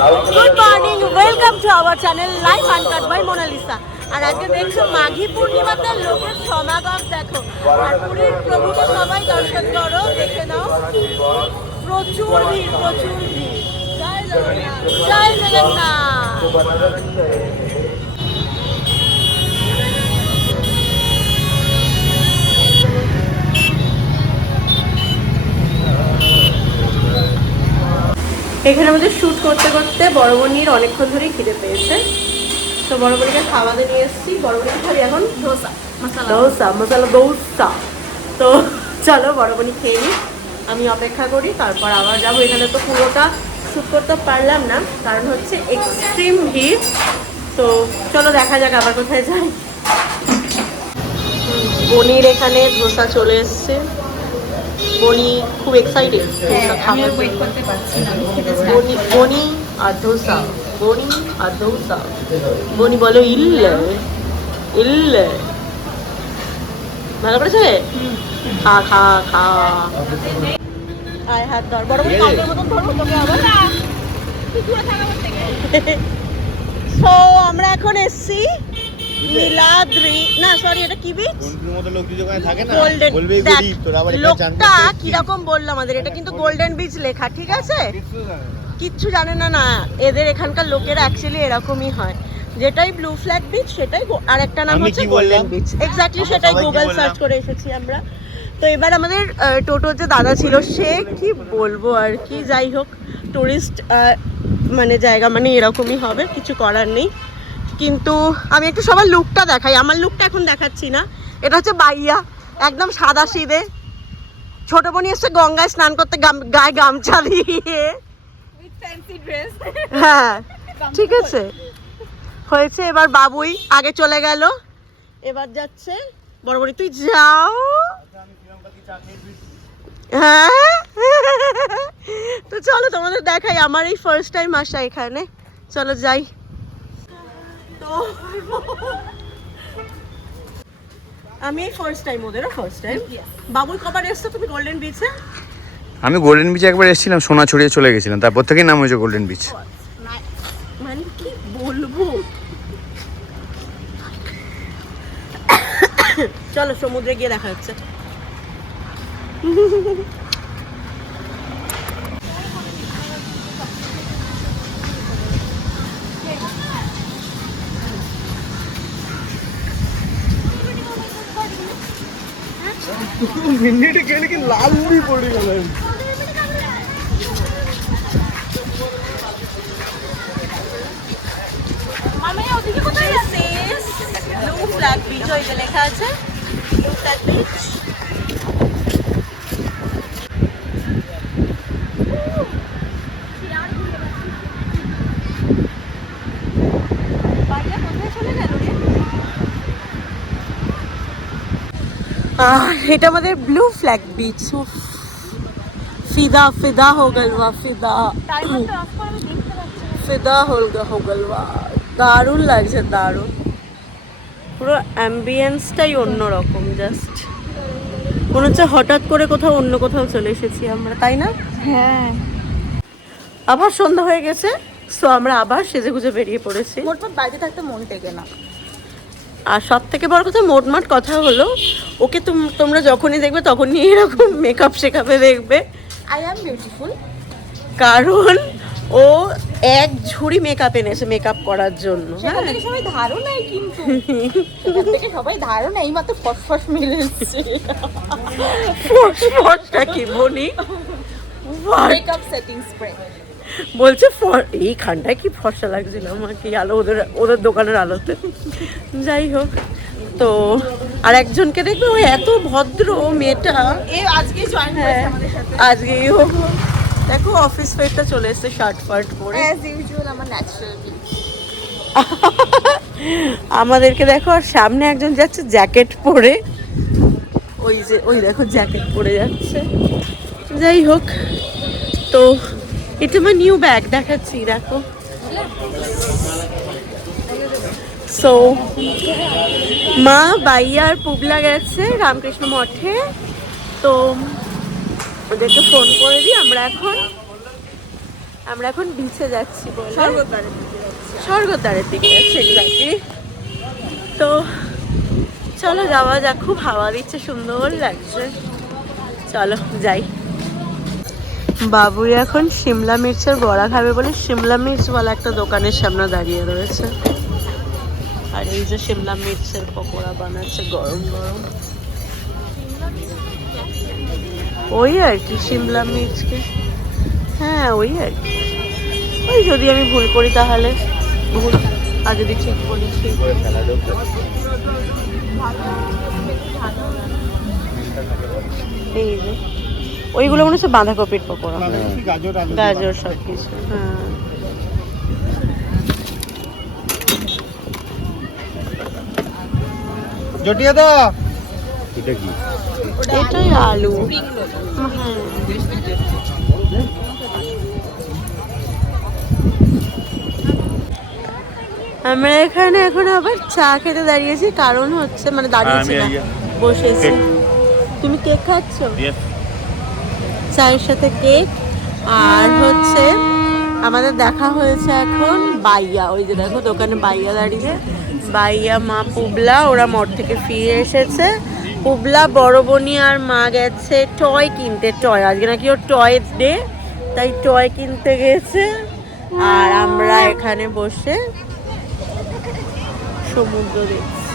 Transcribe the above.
Good morning, welcome to our channel Life Uncut by Mona Lisa. আর আজকে দেখছো মাঘী পূর্ণিমাতে লোকের সমাগম দেখো, আর পুরীর প্রভুকে সবাই দর্শন করো, দেখে নাও প্রচুর ভিড়, প্রচুর ভিড়। জয় জগন্নাথ, জয় জগন্নাথ। এখানে আমাদের শ্যুট করতে করতে বড় বোনির অনেকক্ষণ ধরেই খিদে পেয়েছে, তো বড় বোনিকে খাওয়াতে নিয়ে এসেছি। বড় বোনিকে খাবি এখন ধোসা, মশালা দোসা। তো চলো বড় বোনি খেয়ে নিই, আমি অপেক্ষা করি, তারপর আবার যাবো। এখানে তো পুরোটা শ্যুট করতে পারলাম না, কারণ হচ্ছে এক্সট্রিম ভিড়। তো চলো দেখা যাক আবার কোথায় যাই। বনির এখানে ধোসা চলে এসছে, বনি খুব এক্সাইটেড বনি আর ধোসা, বনি আর ধোসা। বনি বলো ইল্লে ইল্লে, ভালো করেছে, খা খা খা। আয় হাত ধর, বড় বড় কাপের মতন ধরবো তোকে আবার। সো আমরা এখন এসছি নীলাদ্রি, না সরি এটা কি বিচ, গোল্ডেন। লোকটা কিরকম বললো আমাদের, এটা কিন্তু গোল্ডেন বিচ লেখা, ঠিক আছে? কিচ্ছু জানে না। না, এদের এখানকার লোকেরা অ্যাকচুয়ালি এরকমই হয়, যেটাই ব্লু ফ্ল্যাগ বিচ সেটাই, আর একটা নাম হচ্ছে গোল্ডেন বিচ। এক্স্যাক্টলি সেটাই গুগল সার্চ করে এসেছি আমরা। তো এবার আমাদের টোটোর যে দাদা ছিল, সে কি বলবো আর কি, যাই হোক টুরিস্ট মানে জায়গা মানে এরকমই হবে, কিছু করার নেই। কিন্তু আমি একটু সবার লুকটা দেখাই, আমার লুকটা এখন দেখাচ্ছি না। এটা হচ্ছে বাইয়া, একদম সাদা সিধে। ছোট বোনি এসছে গঙ্গায় স্নান করতে, গায়ে গামছা দিয়ে। হ্যাঁ ঠিক আছে, হয়েছে। এবার বাবুই আগে চলে গেল, এবার যাচ্ছে বড় বড়ি, তুই যাও। হ্যাঁ তো চলো তোমাদের দেখাই, আমার এই ফার্স্ট টাইম আসা এখানে, চলো যাই। তো আমি ফার্স্ট টাইম, ওদেরও ফার্স্ট টাইম। বাবুই কবার এসছো তুমি গোল্ডেন বিচে? আমি গোল্ডেন বিচে একবার এসেছিলাম, সোনা ছড়িয়ে চলে গেছিলাম, তারপর থেকেই নাম হয়েছে গোল্ডেন বিচ। মানে কি বলবো, চলো সমুদ্রে গিয়ে দেখা হচ্ছে। মিনিটে কেন কি লাল মুড়ি পড়ে গেল। আমি ওদিকে কোথায় যাচ্ছি? ব্লু ফ্ল্যাগ বিচ, ওই যে লেখা আছে ব্লু ফ্ল্যাগ বিচ। এটা আমাদের ব্লু ফ্ল্যাগ বিচ। ফিদা ফিদা হো গলওয়া, ফিদা ফিদা হো গলওয়া। দারুণ লাগছে, দারুণ। পুরো অ্যাম্বিয়েন্সটাই অন্যরকম, জাস্ট মনে হচ্ছে হঠাৎ করে কোথাও অন্য কোথাও চলে এসেছি আমরা, তাই না? হ্যাঁ, আবার সন্ধ্যা হয়ে গেছে, সো আমরা আবার সেজে গুজে বেরিয়ে পড়েছি। মোটমাট বাড়িতে থাকতে মন টেকে না। আর সব থেকে বড় কথা, মোটমাট কথা হলো, ওকে তোমরা যখনই দেখবে তখনই এরকম মেকআপ শেখাবে দেখবে। আই অ্যাম বিউটিফুল, কারণ ও এক ঝুড়ি মেকআপ এনেছে মেকআপ করার জন্য। সেখান থেকে সবাই ধারণাই, কিন্তু সেখান থেকে সবাই ধারণা এই মাত্র ফসফস মিলে এসছে। ফসফসটা কি বলি, মেকআপ সেটিং স্প্রে বলছে এই খানটায় কি ফর্সা লাগছিল আমার, কি আলো ওদের দোকানের আলোতে। যাই হোক, তো আর একজনকে দেখবে, ওই এত ভদ্র মেয়েটা, আজকে জয়েন করেছে আমাদের সাথে। আজকেই হোক, দেখো অফিস ওয়েরটা চলে এসছে, শার্ট ফার্ট পরে। অ্যাজ ইউজুয়াল আমার ন্যাচারাল বিউটি। আমাদেরকে দেখো, আর সামনে একজন যাচ্ছে জ্যাকেট পরে, ওই যে ওই দেখো জ্যাকেট পরে যাচ্ছে। যাই হোক, তো এটা আমার নিউ ব্যাগ দেখাচ্ছি, দেখো। সো মা বাইয়া আর পুবলা গেছে রামকৃষ্ণ মঠে, তো ওদেরকে ফোন করে দিই। আমরা আমরা এখন বিচে যাচ্ছি বলে স্বর্গদ্বারের দিকে যাচ্ছি এক্স্যাক্টলি। তো চলো যাওয়া যাক, খুব হাওয়া দিচ্ছে, সুন্দর লাগছে, চলো যাই। বাবুই এখন শিমলা মির্চের বড়া খাবে বলে শিমলা মির্চওয়ালা একটা দোকানের সামনে দাঁড়িয়ে রয়েছে। আর এই যে শিমলা মির্চের পকোড়া বানাচ্ছে গরম গরম। ওই আর কি শিমলা মির্চকে, হ্যাঁ ওই আর কি, ওই যদি আমি ভুল করি তাহলে ভুল, আর যদি ঠিক বলি ঠিক। এই যে ওইগুলো মনে হচ্ছে বাঁধাকপির পকোড়া, গাজর সব কিছু। হ্যাঁ জটিয়া দা, এটা কি? এটাই আলু। আমরা এখানে এখন আবার চা খেতে দাঁড়িয়েছি, কারণ হচ্ছে মানে দাঁড়িয়েছি না, বসেছি। তুমি কেক খাচ্ছ? চায়ের সাথে কেক। আর হচ্ছে আমাদের দেখা হয়েছে এখন বাইয়া, ওই যে দেখো দোকানে বাইয়া দাঁড়িয়ে, বাইয়া মা পুবলা ওরা মঠ থেকে ফিরে এসেছে। পুবলা বড় বনি আর মা গেছে টয় কিনতে, টয় আজকে নাকি ওর টয় ডে, তাই টয় কিনতে গেছে। আর আমরা এখানে বসে সমুদ্র দেখছি।